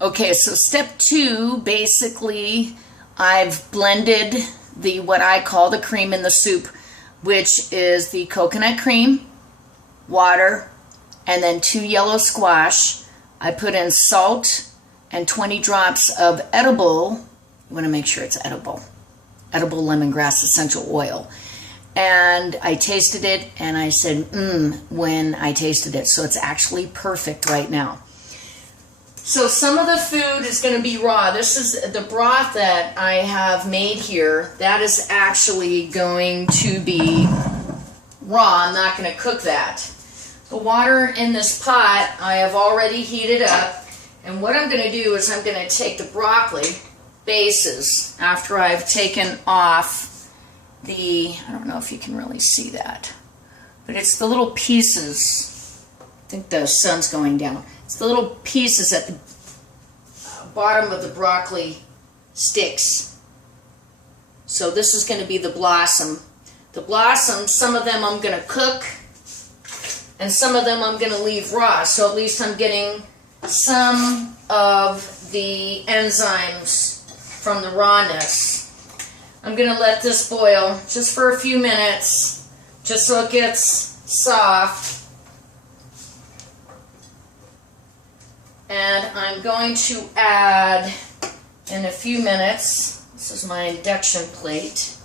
Okay, so step 2, basically, I've blended what I call the cream in the soup, which is the coconut cream, water, and then 2 yellow squash. I put in salt and 20 drops of edible, you want to make sure it's edible lemongrass essential oil. And I tasted it and I said, when I tasted it. So it's actually perfect right now. So some of the food is going to be raw. This is the broth that I have made here. That is actually going to be raw. I'm not going to cook that. The water in this pot I have already heated up. And what I'm going to do is I'm going to take the broccoli bases after I've taken off I don't know if you can really see that, but it's the little pieces. I think the sun's going down. It's the little pieces at the bottom of the broccoli sticks. So this is going to be the blossom. The blossoms, some of them I'm going to cook, and some of them I'm going to leave raw. So at least I'm getting some of the enzymes from the rawness. I'm going to let this boil just for a few minutes, just so it gets soft. And I'm going to add, in a few minutes, this is my induction plate,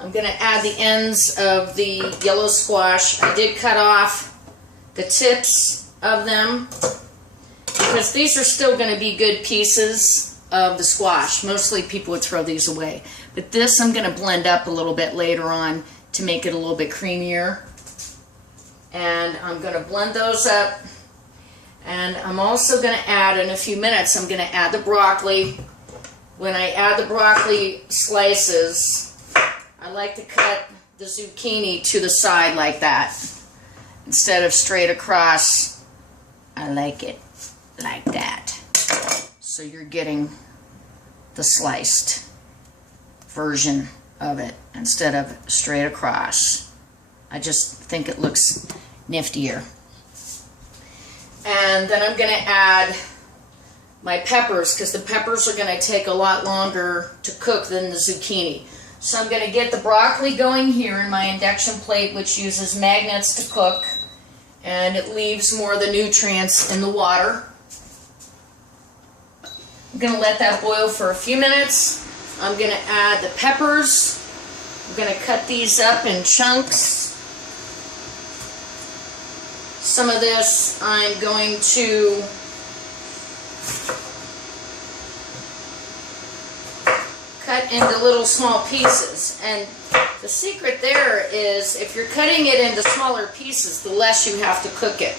I'm going to add the ends of the yellow squash. I did cut off the tips of them because these are still going to be good pieces of the squash. Mostly people would throw these away. But this I'm going to blend up a little bit later on to make it a little bit creamier. And I'm going to blend those up. And I'm also going to add, in a few minutes, I'm going to add the broccoli. When I add the broccoli slices, I like to cut the zucchini to the side like that. Instead of straight across, I like it like that. So you're getting the sliced version of it instead of straight across. I just think it looks niftier. And then I'm going to add my peppers, because the peppers are going to take a lot longer to cook than the zucchini. So I'm going to get the broccoli going here in my induction plate, which uses magnets to cook, and it leaves more of the nutrients in the water. I'm going to let that boil for a few minutes. I'm going to add the peppers. I'm going to cut these up in chunks. Some of this I'm going to cut into little small pieces. And the secret there is, if you're cutting it into smaller pieces, the less you have to cook it.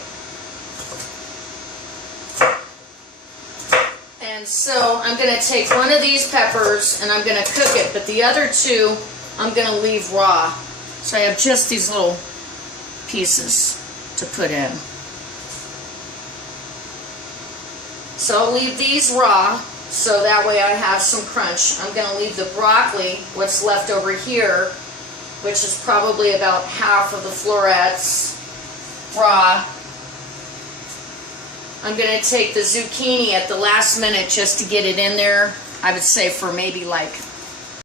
And so I'm going to take one of these peppers and I'm going to cook it, but the other two I'm going to leave raw. So I have just these little pieces to put in. So I'll leave these raw, so that way I have some crunch. I'm going to leave the broccoli, what's left over here, which is probably about half of the florets, raw. I'm going to take the zucchini at the last minute just to get it in there. I would say for maybe like